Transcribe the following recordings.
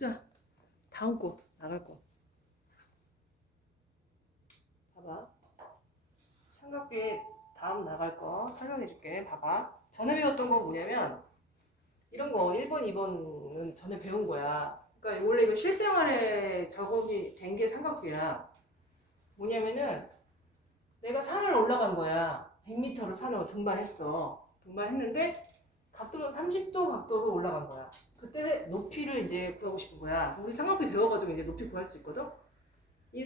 푸자. 다음 거 나갈 거. 봐봐. 삼각대 다음 나갈 거 설명해 줄게. 봐봐. 전에 배웠던 거 뭐냐면 이런 거 1번, 2번은 전에 배운 거야. 그러니까 원래 이거 실생활에 작업이 된 게 삼각대야. 뭐냐면은 내가 산을 올라간 거야. 100m를 산을 등반했어. 등반했는데 각도는 30도 각도로 올라간 거야. 그때 높이를 이제 구하고 싶은 거야. 우리 삼각표 배워가지고 이제 높이 구할 수 있거든. 이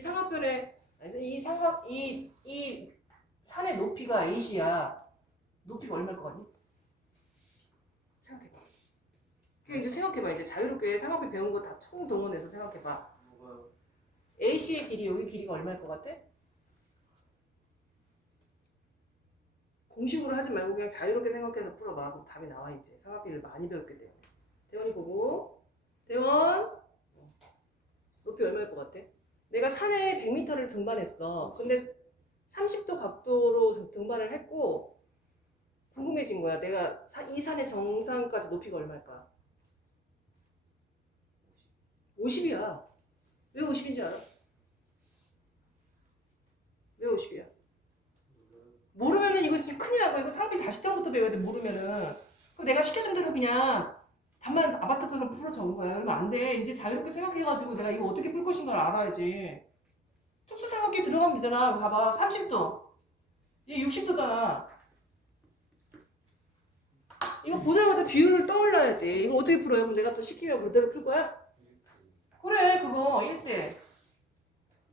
아니, 이 삼각 이이 산의 높이가 A시야. 높이가 얼마일 것 같니? 생각해봐. 그냥 이제 생각해봐. 이제 자유롭게 삼각표 배운 거 다 총동원해서 생각해봐. AC의 길이 여기 길이가 얼마일 것 같아? 공식으로 하지 말고 그냥 자유롭게 생각해서 풀어봐. 답이 나와 이제. 삼각비를 많이 배웠기 때문에. 대원이 보고. 대원. 높이 얼마일 것 같아? 내가 산에 100m를 등반했어. 근데 30도 각도로 등반을 했고 궁금해진 거야. 내가 사- 이 산의 정상까지 높이가 얼마일까? 50이야. 왜 50인지 알아? 왜 50이야? 뭐가요? 모르면은 이거 큰일 나고 이거 상비 다시 처음부터 배워야 돼 모르면은 그 내가 시켜준 대로 그냥 답만 아바타처럼 풀어 적은 거야. 그러면 안 돼. 이제 자유롭게 생각해가지고 내가 이거 어떻게 풀 것인가를 알아야지. 특수 생각기 들어가면 되잖아. 봐봐. 30도. 얘 60도잖아. 이거 보자마자 비율을 떠올려야지. 이거 어떻게 풀어요? 그럼 내가 또 시키면 그대로 풀 거야? 그래 그거. 1대.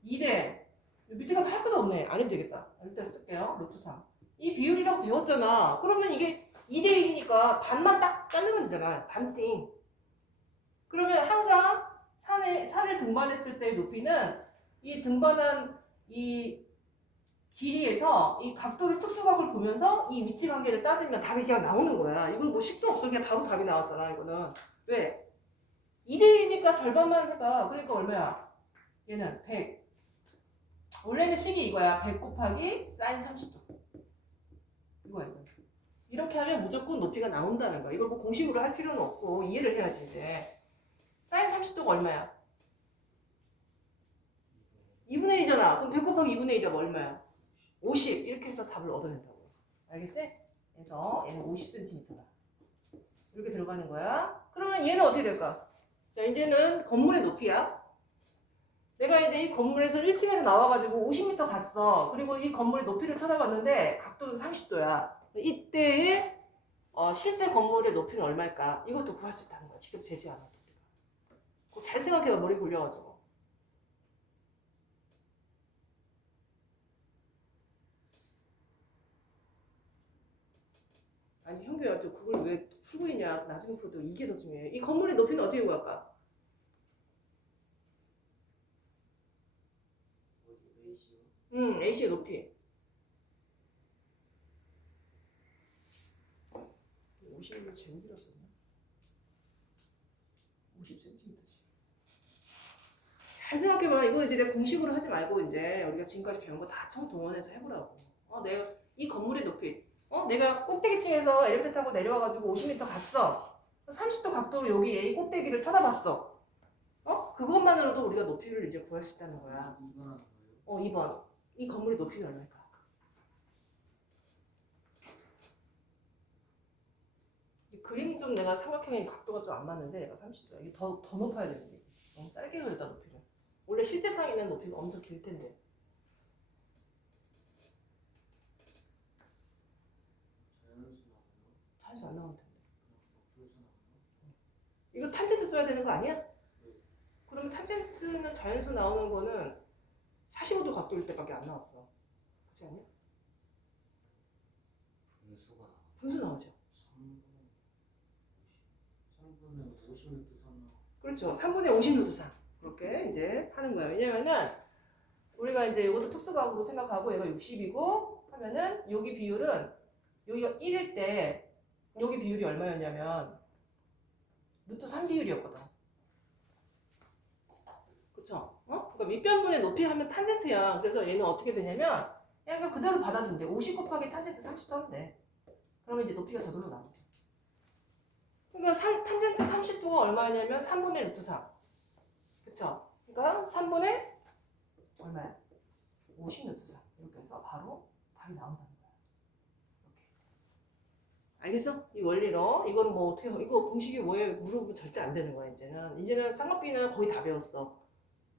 2대. 밑에가 할 것도 없네. 안 해도 되겠다. 일단 쓸게요. 루트 3 이 비율이라고 배웠잖아. 그러면 이게 2대 1이니까 반만 딱 자르면 되잖아 반띵 그러면 항상 산에, 산을 등반했을 때의 높이는 이 등반한 이 길이에서 이 각도를 특수각을 보면서 이 위치 관계를 따지면 답이 그냥 나오는 거야 이건 뭐 10도 없어 그냥 바로 답이 나왔잖아 이거는 왜? 2대 1이니까 절반만 해봐 그러니까 얼마야? 얘는 100 원래는 식이 이거야. 100 곱하기 사인 30도. 이거야, 이거. 이렇게 하면 무조건 높이가 나온다는 거야. 이걸 뭐 공식으로 할 필요는 없고 이해를 해야지 이제. 사인 30도가 얼마야? 2분의 1이잖아. 그럼 100 곱하기 2분의 1이면 얼마야? 50. 이렇게 해서 답을 얻어낸다고. 알겠지? 그래서 얘는 50cm다. 이렇게 들어가는 거야. 그러면 얘는 어떻게 될까? 자, 이제는 건물의 높이야. 내가 이제 이 건물에서 1층에서 나와가지고 50m 갔어. 그리고 이 건물의 높이를 찾아봤는데 각도는 30도야. 이때의 어, 실제 건물의 높이는 얼마일까? 이것도 구할 수 있다는 거야. 직접 재지 않아도 잘 생각해봐. 머리 굴려가지고. 아니 형규야 또 그걸 왜 풀고 있냐 나중에 풀어도 이게 더 중요해 이 건물의 높이는 어떻게 구할까? 음 A씨의 높이 50을 제일 길었었나? 50cm씩. 잘 생각해봐. 이거 이제 내가 공식으로 하지 말고 이제 우리가 지금까지 배운 거 다 청동원해서 해보라고. 어 내가 이 건물의 높이. 어 내가 꼭대기층에서 엘리베이터 타고 내려와가지고 50m 갔어. 30도 각도로 여기 A 꼭대기를 쳐다봤어. 어? 그것만으로도 우리가 높이를 이제 구할 수 있다는 거야. 2번. 하는 거예요? 어 2번. 이 건물의 높이는 얼마일까? 이 그림 좀 내가 삼각형의 각도가 좀 안 맞는데 얘가 30도야 이게 더, 더 높아야 되는데 너무 짧게 그렸다 높이를 원래 실제 상에는 높이가 엄청 길 텐데 자연수 안 나올 텐데? 이거 탄젠트 써야 되는 거 아니야? 그러면 탄젠트는 자연수 나오는 거는 45도 각도일 때밖에 안 나왔어 그렇지 않냐? 분수가? 분수 나오죠 3분의 50 3분의 50루트 3 나와요 그렇죠. 3분의 50루트 3. 그렇게 이제 하는 거예요. 왜냐면은 우리가 이제 이것도 특수각으로 생각하고 얘가 60이고 하면은 여기 비율은 여기가 1일 때 여기 비율이 얼마였냐면 루트 3 비율이었거든. 그쵸? 어? 그러니까 밑변분의 높이 하면 탄젠트야. 그래서 얘는 어떻게 되냐면 그냥 그대로 받아준대. 50 곱하기 탄젠트 30도 하면 돼. 그러면 이제 높이가 저절로 나오지. 그러니까 산- 탄젠트 30도가 얼마냐면 3분의 루트 3. 그쵸? 그러니까 3분의 얼마야? 50뉴턴. 이렇게 해서 바로 답이 나온다는 거야. 이렇게. 알겠어? 이 원리로 이거는 뭐 어떻게 이거 공식이 뭐예요? 물어보면 절대 안 되는 거야 이제는. 이제는 쌍꺼비는 거의 다 배웠어.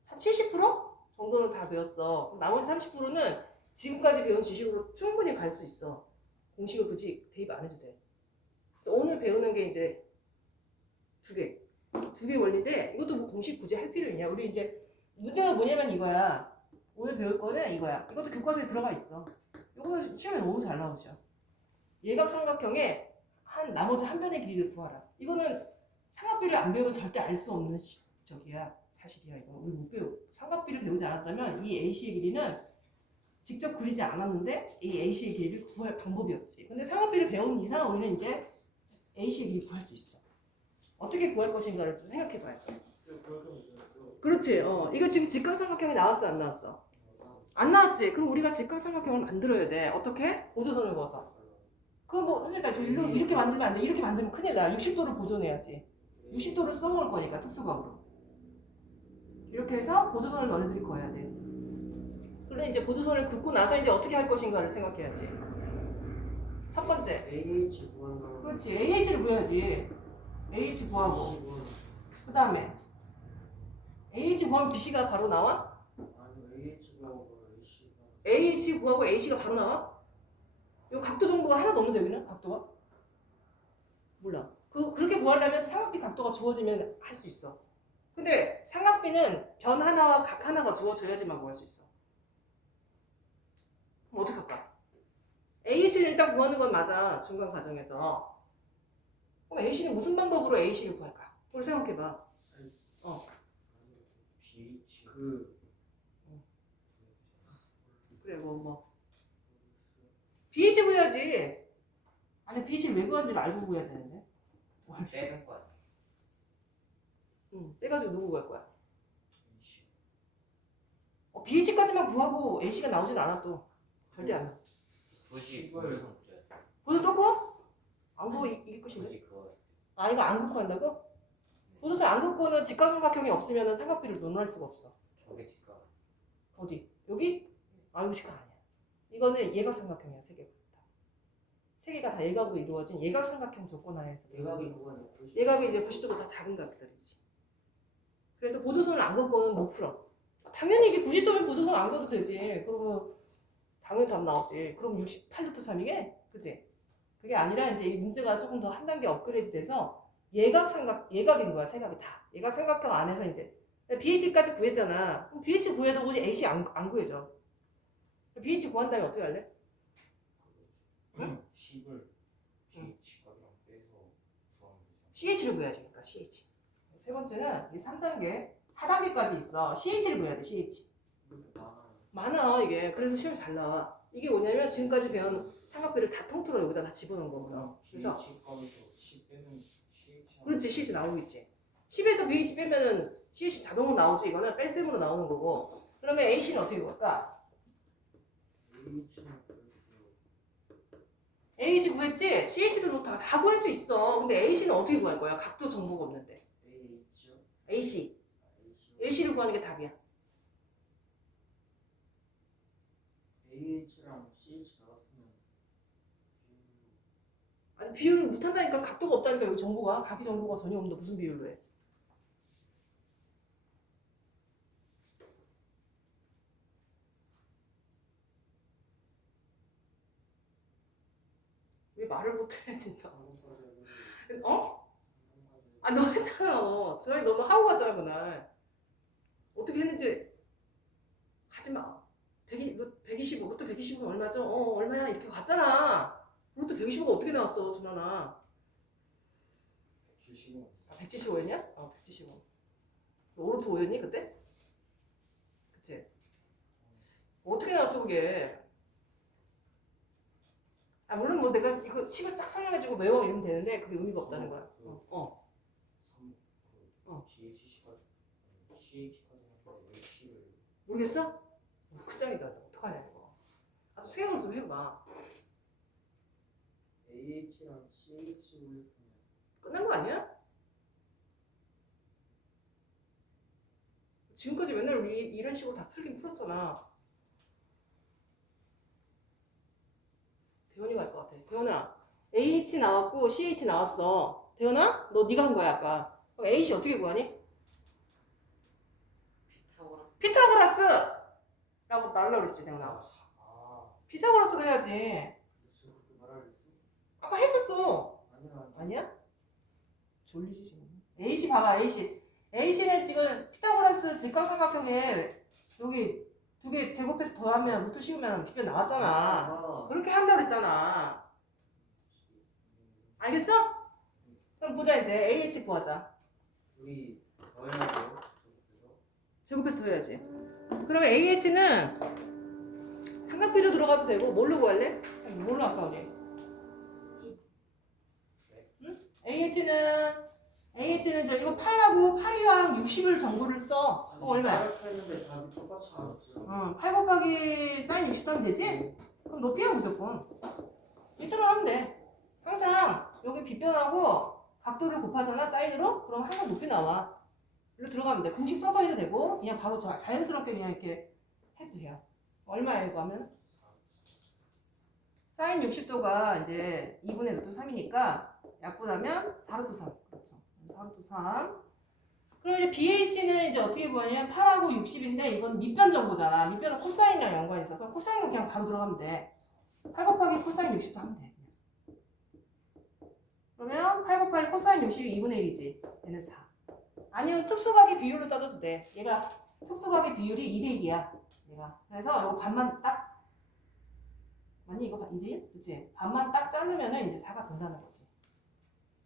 한 70% 정도는 다 배웠어. 나머지 30%는 지금까지 배운 지식으로 충분히 갈 수 있어. 공식을 굳이 대입 안 해도 돼. 그래서 오늘 배우는 게 이제 두 개. 두 개 원리인데 이것도 뭐 공식 굳이 할 필요 있냐? 우리 이제 문제가 뭐냐면 이거야. 오늘 배울 거는 이거야. 이것도 교과서에 들어가 있어. 이거는 시험에 너무 잘 나오죠. 예각삼각형의 한 나머지 한 변의 길이를 구하라. 이거는 삼각비를 안 배우면 절대 알 수 없는 시- 저기야 사실이야 이거 우리 못 배우. 삼각비를 배우지 않았다면 이 AC의 길이는 직접 그리지 않았는데 이 AC의 길이를 구할 방법이 없지. 근데 삼각비를 배운 이상 우리는 이제 길이 구할 수 있어. 어떻게 구할 것인가를 좀 생각해 봐야죠. 그렇지. 어. 이거 지금 직각삼각형이 나왔어 안 나왔어? 안 나왔지. 그럼 우리가 직각삼각형을 만들어야 돼. 어떻게? 보조선을 그어서. 그럼 뭐 선생님 저 이렇게, 이렇게 만들면 안 돼. 이렇게 만들면 큰일 나. 60도를 보존해야지. 60도를 써먹을 거니까 특수각으로. 이렇게 해서 보조선을 너네들이 그어야 돼. 그래 이제 보조선을 긋고 나서 이제 어떻게 할 것인가를 생각해야지. 첫 번째. AH 구한다고 그렇지. AH를 구해야지. AH 구하고. 그 다음에 AH 구하면 BC가 바로 나와? 아니 AH 구하고 AC가 AH 구하고 AC가 바로 나와? 이 각도 정보가 하나도 없는데 여기는 각도가? 몰라. 그 그렇게 구하려면 삼각비 각도가 주어지면 할 수 있어. 근데 삼각비는 변 하나와 각 하나가 주어져야지만 구할 수 있어. 그럼 어떻게 할까? AH를 일단 구하는 건 맞아 중간 과정에서. 그럼 AC는 무슨 방법으로 AC를 구할까? 그걸 생각해봐. B 그 그래 뭐 뭐. BH 구해야지. 아니 BH를 왜 구하는지를 알고 구해야 되는데. 빼는 거 아니야? 응. 빼가지고 누구 구할 거야? 어, BH까지만 구하고 AC가 나오진 않아 또. 절대 안 나. 굳이 또 구워? 안 구워 이- 이게 끝인데? 굳이 그거 아 이거 안 긋고 한다고? 보조선 안 긋고는 직각삼각형이 없으면 삼각비를 논할 수가 없어. 저게 뒷가 어디? 여기? 아 여기 직각 아니야. 이거는 예각삼각형이야 세 개가 다. 세 개가 다 예각으로 이루어진 예각삼각형 조건 하에서 예각이 구하는 예각이 이제 90도보다 작은 각들이지. 그래서 보조선을 안 긋고는 못 풀어. 당연히 이게 90도면 보조선 안 긋어도 되지. 그러면 당연히 답 나오지. 그럼 68루트 3이게? 그지? 그게 아니라 이제 이 문제가 조금 더 한 단계 업그레이드 돼서 예각 삼각 예각인 거야 생각이 다. 예각 삼각형 안에서 이제 BH까지 구했잖아. 그럼 BH 구해도 굳이 AC 안, 안 구해져. BH 구한 다음에 어떻게 할래? 응? 10을 응. 직각이랑 빼서 구하면 되잖아. CH를 구해야지. 그러니까 CH. 세 번째는 이 3단계, 4단계까지 있어. CH를 구해야 돼. CH. 많아요 많아 이게. 그래서 시험 잘 나와. 이게 뭐냐면 지금까지 배운 삼각비를 다 통틀어 여기다 다 집어넣은 거구나. 그래서 BH 거에서 10 빼면 CH 하면 그렇지 CH 나오고 있지. 10에서 BH 빼면은 CH 자동으로 나오지. 이거는 뺄셈으로 나오는 거고. 그러면 AC는 어떻게 구할까? AH 구했지? CH도 다, 다 구할 수 있어. 근데 AC는 어떻게 구할 거야? 각도 정보가 없는데. AH요? AC. AC를 구하는 게 답이야. AH랑 CH 나왔으면 아니 비율을 못한다니까 각도가 없다니까 여기 정보가 각이 정보가 전혀 없는데 무슨 비율로 해? 왜 말을 못해 진짜? 어? 아 너 했잖아 너. 저희 너도 하고 갔잖아 그날. 어떻게 했는지 하지 마. 120, 너 125, 로또 125는 얼마죠? 어 얼마야 이렇게 갔잖아. 로또 125가 어떻게 나왔어 준환아? 70은 아, 175였냐? 어, 175. 너 오로토 5였니 그때? 그치? 어떻게 나왔어 그게? 아 물론 뭐 내가 이거 식을 쫙 설명해주고 외워 이러면 되는데 그게 의미가 없다는 거야. 어, 어. 3그 어. 모르겠어? 어, 끝장이다. 어떡하냐 이거. 아주 생각을 좀 해봐. AH랑 CH로 했으면 끝난 거 아니야? 지금까지 맨날 우리 이런 식으로 다 풀긴 풀었잖아. 대현이가 할것 같아. 대현아, AH 나왔고 CH 나왔어. 대현아, 너 네가 한 거야 아까. 그럼 AH 어떻게 구하니? 피타고라스 말하려고 그랬지 아 피타고라스로 해야지. 아까 했었어. 아니야? 졸리지 지금. AC 봐봐 AC. AC는 지금 피타고라스 직각삼각형에 여기 두 개 제곱해서 더하면 루트 씌우면 비변 나왔잖아. 아, 그렇게 한다고 그랬잖아. 알겠어? 그럼 보자 이제 AH 구하자. 우리? 저기서 제곱해서 더해야지. 그러면 AH는 삼각비로 들어가도 되고 뭘로 구할래? 뭘로 할까 우리? 응? AH는 AH는 저 이거 8하고 8이랑 60을 정보를 써. 어, 얼마야? 똑같이 나왔어 어, 8 곱하기 사인 60 하면 되지? 그럼 높이야 무조건. 이처럼 하면 돼. 항상 여기 빗변하고 각도를 곱하잖아 사인으로? 그럼 항상 높이 나와. 일로 들어가면 돼. 공식 써서 해도 되고 그냥 바로 자, 자연스럽게 그냥 이렇게 해도 돼요. 얼마야 이거 하면? 사인 60도가 이제 2분의 루트 3이니까 약분하면 4루트 3. 그렇죠. 4루트 3. 그럼 이제 BH는 이제 어떻게 구하냐면 8하고 60인데 이건 밑변 정보잖아. 밑변은 코사인이랑 연관이 있어서 코사인은 그냥 바로 들어가면 돼. 8 곱하기 코사인 60도 하면 돼. 그러면 8 곱하기 코사인 60이 2분의 1이지. 얘는 4. 아니면 특수각의 비율로 따져도 돼. 얘가 특수각의 비율이 2대 1이야. 얘가. 그래서 이거 반만 딱 아니 이거 2대 1? 그치? 반만 딱 자르면은 이제 4가 된다는 거지.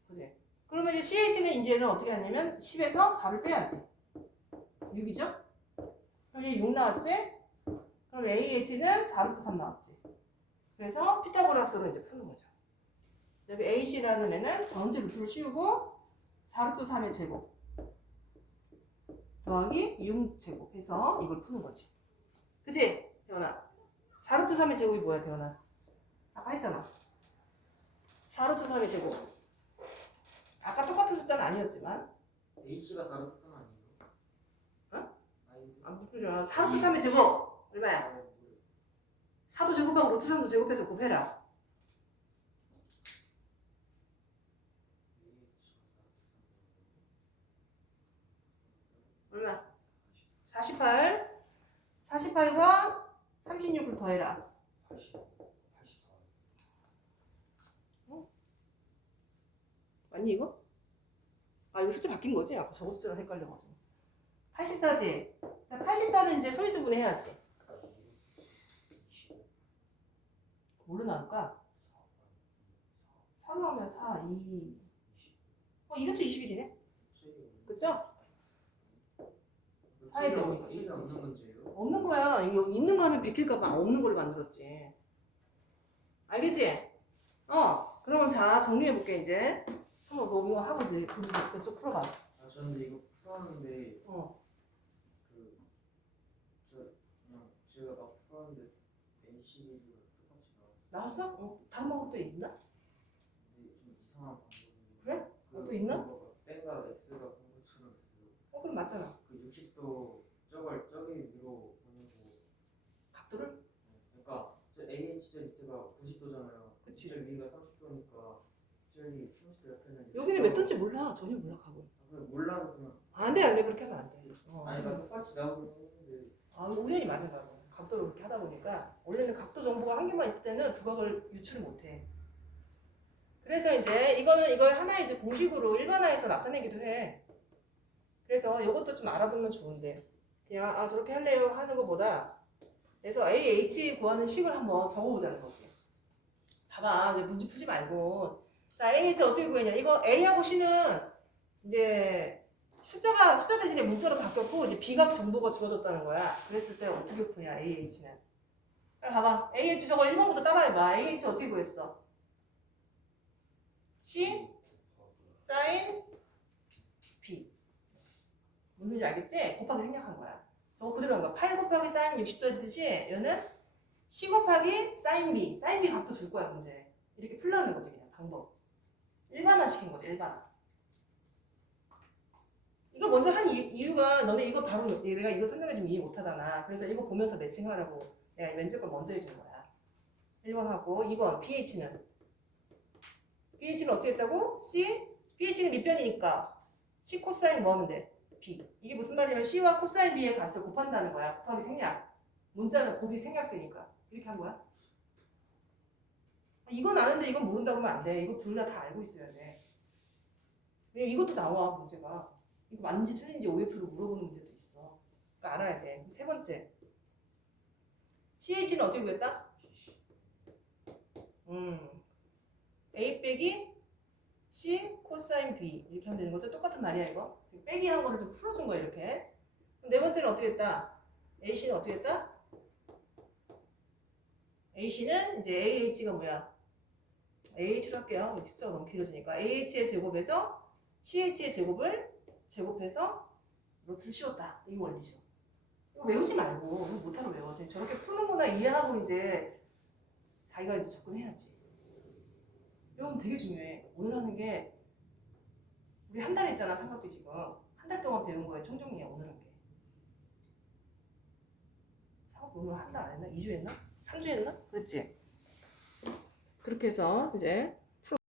그치? 그러면 이제 CH는 이제는 어떻게 하냐면 10에서 4를 빼야지. 6이죠? 그럼 이제 6 나왔지? 그럼 AH는 4루트 3 나왔지. 그래서 피타고라스로 이제 푸는 거죠. 그다음에 AC라는 애는 전체 루트를 씌우고 4루트 3의 제곱 더하기 6 제곱 해서 이걸 푸는 거지. 그치? 대원아. 4루트 3의 제곱이 뭐야, 대원아? 아까 했잖아. 4루트 3의 제곱. 아까 똑같은 숫자는 아니었지만 A씨가 4루트 3 아니에요? 어? 아, 무슨 소리야. 4루트 3의 제곱 얼마야? 4도 제곱하고 루트 3도 제곱해서 곱해라. 얼마? 48. 48과 36을 더해라. 80 84 맞니 이거? 아 이거 숫자 바뀐 거지? 아까 저거 숫자랑 헷갈려가지고. 84지? 자 84는 이제 소인수분 해야지. 뭘로 나올까? 4로 하면 4, 2. 어, 2루트 21이네? 그쵸? 사회 제곱이니까 틀이 없는 문제예요? 없는 거야. 이거 있는 거 하면 베낄까봐 없는 걸로 만들었지. 알겠지? 어, 그러면 자, 정리해 볼게, 이제. 한번 뭐 이거 하고 이제 그리고 그쪽 풀어봐. 아 저는 이거 풀었는데 어. 그저 그냥 제가 막 풀었는데 NC 비주가 똑같이 나왔어요 나왔어? 어, 다른 방법 또 있나? 근데 좀 이상한 방법이 그래? 그 어, 또 있나? 뭔가 X가 본 것처럼 있어요 어, 그럼 맞잖아. 그 60도 저걸 저기 위로 보내고 각도를? 그러니까 저 AHJ 밑에가 90도잖아요. 그치. 저 위가 30도니까 저기 30도 옆에는 여기는 몇 도인지 몰라. 전혀 몰라, 가고. 몰라도 그냥 안 돼, 안 돼. 그렇게 하면 안 돼. 어. 아니 나 똑같이 나오긴 했는데 아, 우연히. 그건. 각도를 그렇게 하다 보니까 원래는 각도 정보가 한 개만 있을 때는 두각을 유출을 못 해. 그래서 이제 이거는 이걸 하나의 이제 공식으로 일반화해서 나타내기도 해. 그래서 이것도 좀 알아두면 좋은데 그냥 아 저렇게 할래요 하는 것보다 그래서 AH 구하는 식을 한번 적어보자는 거지. 봐봐, 문제 풀지 말고 자 AH 어떻게 구했냐? 이거 A하고 C는 이제 숫자가 숫자 대신에 문자로 바뀌었고 이제 비각 정보가 주어졌다는 거야. 그랬을 때 어떻게 구냐 AH는? 봐봐 AH 저거 1번부터 따라해봐. AH 어떻게 구했어? C 사인 무슨 소리인지 알겠지? 곱하기 생략한 거야. 저거 그대로 한 거야. 8 곱하기 사인 60도 했듯이 얘는 C 곱하기 사인 B 사인 B 값도 줄 거야 문제. 이렇게 풀라는 거지 그냥 방법. 일반화 시킨 거지 일반화. 이거 먼저 한 이- 이유 가 너네 이거 바로 내가 이거 설명해 주면 이해 못하잖아. 그래서 이거 보면서 매칭하라고 내가 왼쪽 걸 먼저 해주는 거야. 1번 하고 2번 pH는 pH는 어떻게 했다고? C pH는 밑변이니까 C 코사인 뭐 하면 돼? 이게 무슨 말이냐면 C와 코사인 B의 값을 곱한다는 거야. 곱하기 생략 문자는 곱이 생략되니까 이렇게 한 거야. 아, 이건 아는데 이건 모른다고 하면 안 돼. 이거 둘 다 다 알고 있어야 돼. 왜 이것도 나와 문제가. 이거 맞는지 틀린지 OX로 물어보는 문제도 있어. 그러니까 알아야 돼. 세 번째. CH는 어떻게 구했다? 음. A 빼기 C 코사인 B 이렇게 하면 되는 거죠? 똑같은 말이야 이거. 빼기 한 거를 좀 풀어준 거야 이렇게. 네 번째는 어떻게 했다? AC는 어떻게 했다? AC는 이제 AH가 뭐야? AH로 할게요. 숫자가 너무 길어지니까 AH의 제곱에서 CH의 제곱을 제곱해서 루트를 씌웠다. 이거 원리죠. 이거 외우지 말고 이거 못하러 외워. 저렇게 푸는구나 이해하고 이제 자기가 이제 접근해야지. 이건 되게 중요해. 오늘 하는 게 우리 한 달 했잖아 삼각대 지금 한 달 동안 배운 거에 청정리야 오늘 한 게. 삼각대 오늘 한 달 안 했나? 2주 했나? 3주 했나? 그랬지. 그렇게 해서 이제